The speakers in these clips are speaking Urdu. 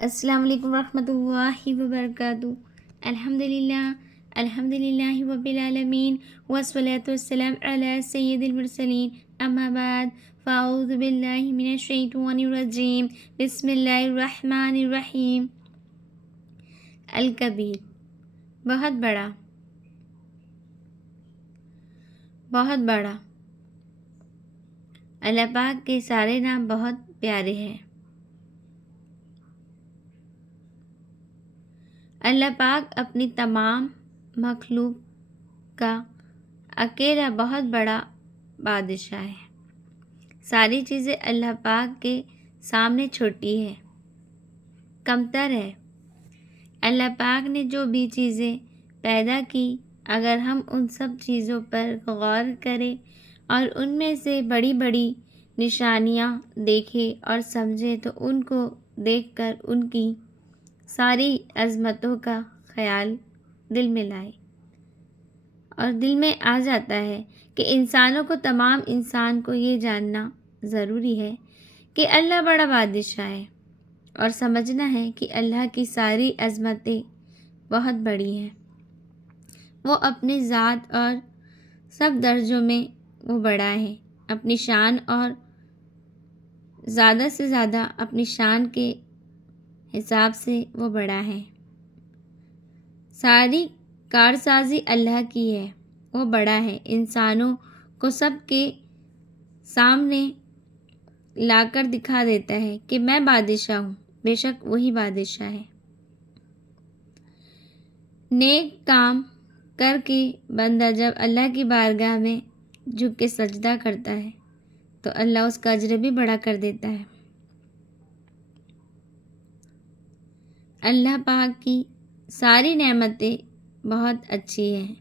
السلام علیکم ورحمۃ اللہ وبرکاتہ۔ الحمد للہ رب العالمین والصلاة والسلام علی سید المرسلین، اما بعد فاعوذ باللہ من الشیطان الرجیم، بسم اللہ الرحمن الرحیم۔ الکبیر، بہت بڑا، بہت بڑا۔ اللہ پاک کے سارے نام بہت پیارے ہیں۔ اللہ پاک اپنی تمام مخلوق کا اکیلا بہت بڑا بادشاہ ہے۔ ساری چیزیں اللہ پاک کے سامنے چھوٹی ہے، کمتر ہے۔ اللہ پاک نے جو بھی چیزیں پیدا کی، اگر ہم ان سب چیزوں پر غور کریں اور ان میں سے بڑی بڑی نشانیاں دیکھیں اور سمجھیں تو ان کو دیکھ کر ان کی ساری عظمتوں کا خیال دل میں لائے، اور دل میں آ جاتا ہے کہ انسانوں کو، تمام انسان کو یہ جاننا ضروری ہے کہ اللہ بڑا بادشاہ ہے، اور سمجھنا ہے کہ اللہ کی ساری عظمتیں بہت بڑی ہیں۔ وہ اپنی ذات اور سب درجوں میں وہ بڑا ہے، اپنی شان اور زیادہ سے زیادہ اپنی شان کے حساب سے وہ بڑا ہے۔ ساری کارسازی اللہ کی ہے، وہ بڑا ہے۔ انسانوں کو سب کے سامنے لا کر دکھا دیتا ہے کہ میں بادشاہ ہوں، بے شک وہی بادشاہ ہے۔ نیک کام کر کے بندہ جب اللہ کی بارگاہ میں جھک کے سجدہ کرتا ہے تو اللہ اس کا اجر بھی بڑا کر دیتا ہے۔ اللہ پاک کی ساری نعمتیں بہت اچھی ہیں۔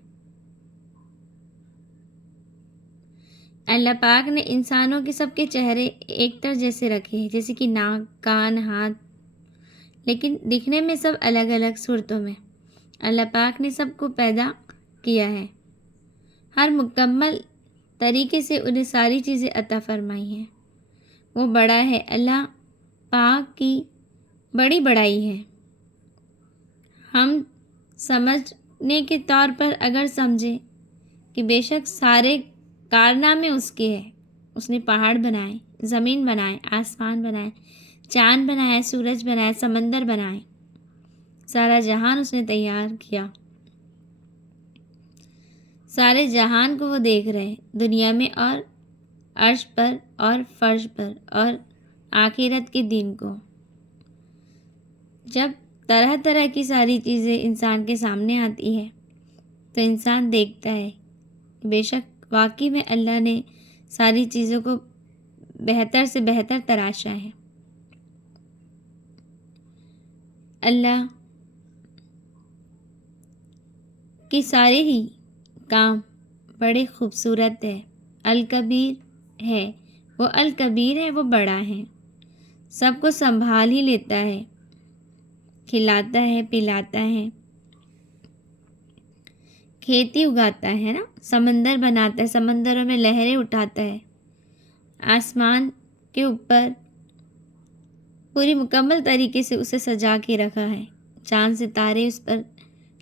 اللہ پاک نے انسانوں کے سب کے چہرے ایک طرح جیسے رکھے ہیں، جیسے کہ ناک، کان، ہاتھ، لیکن دکھنے میں سب الگ الگ صورتوں میں۔ اللہ پاک نے سب کو پیدا کیا ہے، ہر مکمل طریقے سے انہیں ساری چیزیں عطا فرمائی ہیں۔ وہ بڑا ہے، اللہ پاک کی بڑی بڑائی ہے۔ ہم سمجھنے کے طور پر اگر سمجھیں کہ بے شک سارے کارنامے اس کے ہیں، اس نے پہاڑ بنائے، زمین بنائے، آسمان بنائے، چاند بنائے، سورج بنائے، سمندر بنائے، سارا جہان اس نے تیار کیا۔ سارے جہان کو وہ دیکھ رہے ہیں، دنیا میں اور عرش پر اور فرش پر، اور آخرت کے دن کو۔ جب طرح طرح کی ساری چیزیں انسان کے سامنے آتی ہے تو انسان دیکھتا ہے کہ بے شک واقعی میں اللہ نے ساری چیزوں کو بہتر سے بہتر تراشا ہے۔ اللہ کی سارے ہی کام بڑے خوبصورت ہے۔ الکبیر ہے، وہ الکبیر ہے، وہ بڑا ہے، سب کو سنبھال ہی لیتا ہے، کھلاتا ہے، پلاتا ہے، کھیتی اگاتا ہے نا، سمندر بناتا ہے، سمندروں میں لہریں اٹھاتا ہے، آسمان کے اوپر پوری مکمل طریقے سے اسے سجا کے رکھا ہے، چاند ستارے اس پر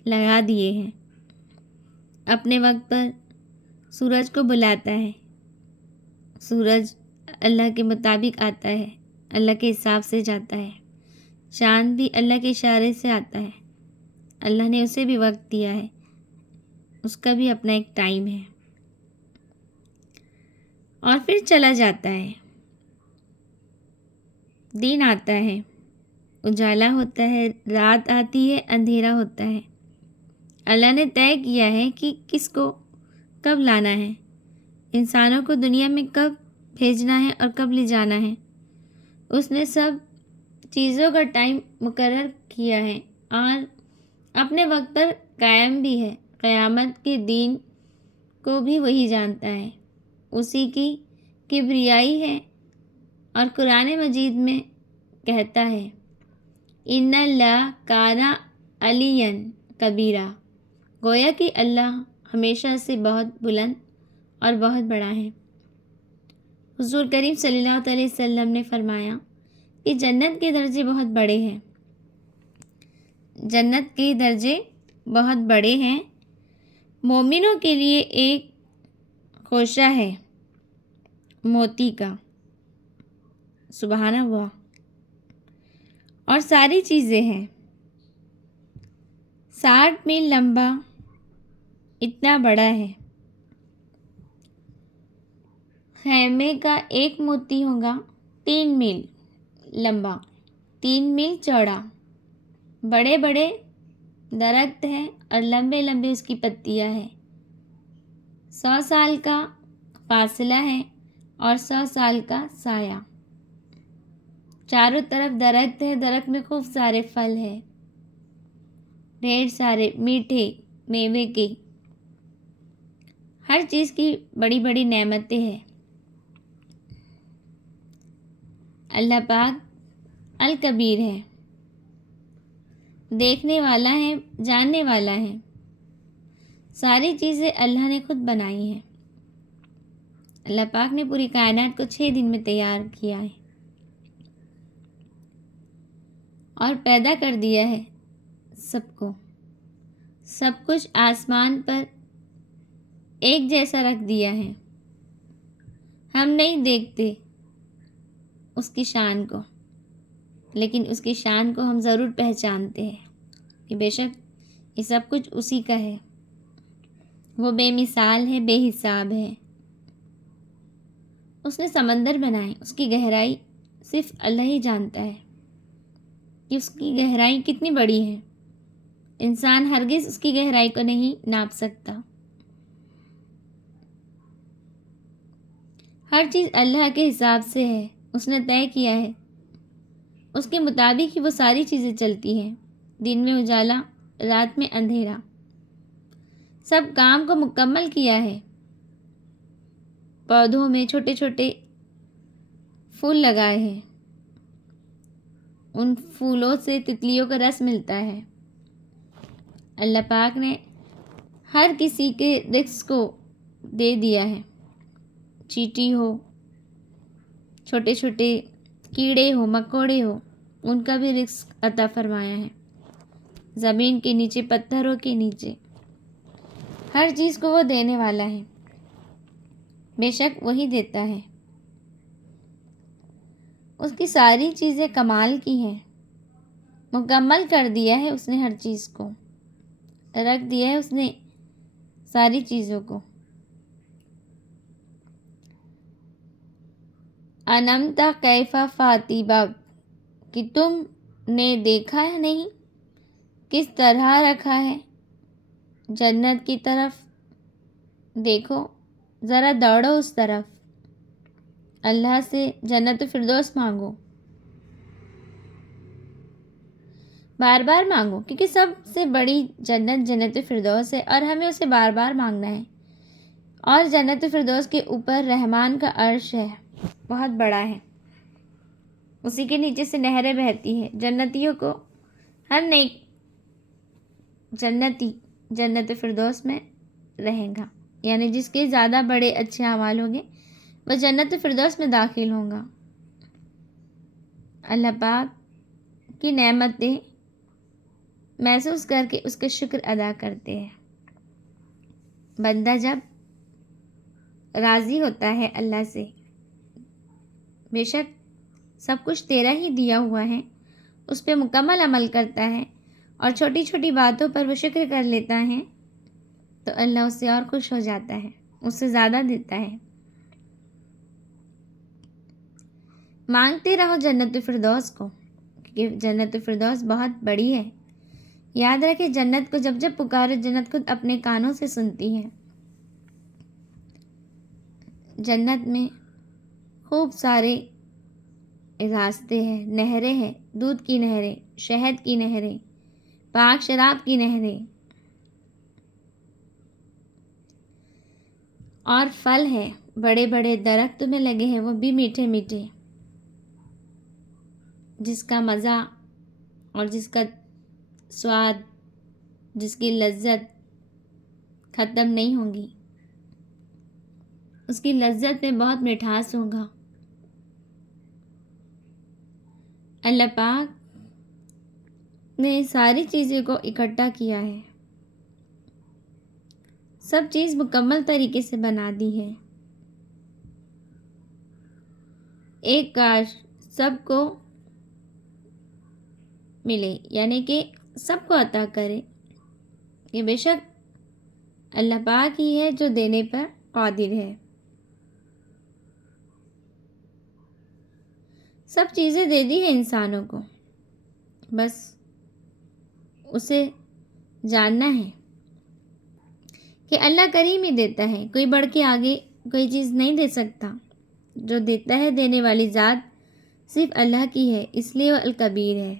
لگا دیے ہیں، اپنے وقت پر سورج کو بلاتا ہے، سورج اللہ کے مطابق آتا ہے، اللہ کے حساب سے جاتا ہے، چاند بھی اللہ کے اشارے سے آتا ہے، اللہ نے اسے بھی وقت دیا ہے، اس کا بھی اپنا ایک ٹائم ہے، اور پھر چلا جاتا ہے۔ دن آتا ہے، اجالا ہوتا ہے، رات آتی ہے، اندھیرا ہوتا ہے۔ اللہ نے طے کیا ہے کہ کس کو کب لانا ہے، انسانوں کو دنیا میں کب بھیجنا ہے اور کب لے جانا ہے۔ اس نے سب چیزوں کا ٹائم مقرر کیا ہے اور اپنے وقت پر قائم بھی ہے۔ قیامت کے دن کو بھی وہی جانتا ہے، اسی کی کبریائی ہے، اور قرآن مجید میں کہتا ہے ان اللہ کان علیٰ کبیرہ، گویا کہ اللہ ہمیشہ سے بہت بلند اور بہت بڑا ہے۔ حضور کریم صلی اللہ علیہ وسلم نے فرمایا کہ جنت کے درجے بہت بڑے ہیں، جنت کے درجے بہت بڑے ہیں۔ مومنوں کے لیے ایک خوشہ ہے موتی کا، سبحان اللہ، اور ساری چیزیں ہیں۔ 60 میل لمبا اتنا بڑا ہے۔ خیمے کا ایک موتی ہوگا 3 میل لمبا، 3 میل چوڑا۔ بڑے بڑے درخت ہیں اور لمبے لمبے اس کی پتیاں ہیں۔ 100 سال کا فاصلہ ہے اور 100 سال کا سایہ۔ چاروں طرف درخت ہے، درخت میں خوب سارے پھل ہیں، ڈھیر سارے میٹھے میوے کے، ہر چیز کی بڑی بڑی نعمتیں ہیں۔ اللہ پاک الکبیر ہے، دیکھنے والا ہے، جاننے والا ہے۔ ساری چیزیں اللہ نے خود بنائی ہیں۔ اللہ پاک نے پوری کائنات کو 6 دن میں تیار کیا ہے اور پیدا کر دیا ہے سب کو۔ سب کچھ آسمان پر ایک جیسا رکھ دیا ہے۔ ہم نہیں دیکھتے اس کی شان کو، لیکن اس کی شان کو ہم ضرور پہچانتے ہیں کہ بے شک یہ سب کچھ اسی کا ہے۔ وہ بے مثال ہے، بے حساب ہے۔ اس نے سمندر بنائے، اس کی گہرائی صرف اللہ ہی جانتا ہے کہ اس کی گہرائی کتنی بڑی ہے۔ انسان ہرگز اس کی گہرائی کو نہیں ناپ سکتا۔ ہر چیز اللہ کے حساب سے ہے، اس نے طے کیا ہے۔ اس کے مطابق ہی وہ ساری چیزیں چلتی ہیں۔ دن میں اجالا، رات میں اندھیرا، سب کام کو مکمل کیا ہے۔ پودوں میں چھوٹے چھوٹے پھول لگائے ہیں، ان پھولوں سے تتلیوں کا رس ملتا ہے۔ اللہ پاک نے ہر کسی کے رزق کو دے دیا ہے، چیٹی ہو، چھوٹے چھوٹے کیڑے ہو، مکوڑے ہو، ان کا بھی رزق عطا فرمایا ہے۔ زمین کے نیچے، پتھروں کے نیچے، ہر چیز کو وہ دینے والا ہے۔ بے شک وہی دیتا ہے۔ اس کی ساری چیزیں کمال کی ہیں، مکمل کر دیا ہے اس نے، ہر چیز کو رکھ دیا ہے اس نے، ساری چیزوں کو۔ انمتا کیفا فاتیبا، کہ تم نے دیکھا ہے نہیں کس طرح رکھا ہے جنت کی طرف۔ دیکھو ذرا، دوڑو اس طرف، اللہ سے جنت الفردوس مانگو، بار بار مانگو، کیونکہ سب سے بڑی جنت جنت الفردوس ہے اور ہمیں اسے بار بار مانگنا ہے۔ اور جنت الفردوس کے اوپر رحمان کا عرش ہے، بہت بڑا ہے، اسی کے نیچے سے نہریں بہتی ہیں۔ جنتیوں کو، ہر نیک جنتی جنت الفردوس میں رہے گا، یعنی جس کے زیادہ بڑے اچھے اعمال ہوں گے وہ جنت الفردوس میں داخل ہوں گا۔ اللہ پاک کی نعمتیں محسوس کر کے اس کا شکر ادا کرتے ہیں۔ بندہ جب راضی ہوتا ہے اللہ سے، بے شک سب کچھ تیرا ہی دیا ہوا ہے، اس پہ مکمل عمل کرتا ہے اور چھوٹی چھوٹی باتوں پر وہ شکر کر لیتا ہے تو اللہ اس سے اور خوش ہو جاتا ہے، اس سے زیادہ دیتا ہے۔ مانگتے رہو جنت الفردوس کو، کیونکہ جنت الفردوس بہت بڑی ہے۔ یاد رکھے جنت کو جب جب پکارو، جنت خود اپنے کانوں سے سنتی ہے۔ جنت میں خوب سارے راستے ہیں، نہریں ہیں، دودھ کی نہریں، شہد کی نہریں، پاک شراب کی نہریں، اور پھل ہیں، بڑے بڑے درخت میں لگے ہیں، وہ بھی میٹھے میٹھے، جس کا مزہ اور جس کا سواد، جس کی لذت ختم نہیں ہوگی۔ اس کی لذت میں بہت مٹھاس ہوگا۔ اللہ پاک نے ساری چیزوں کو اکٹھا کیا ہے، سب چیز مکمل طریقے سے بنا دی ہے۔ ایک کاش سب کو ملے، یعنی کہ سب کو عطا کرے۔ یہ بے شک اللہ پاک ہی ہے جو دینے پر قادر ہے۔ سب چیزیں دے دی ہیں انسانوں کو، بس اسے جاننا ہے کہ اللہ کریم ہی دیتا ہے، کوئی بڑھ کے آگے کوئی چیز نہیں دے سکتا۔ جو دیتا ہے، دینے والی ذات صرف اللہ کی ہے، اس لیے وہ الکبیر ہے۔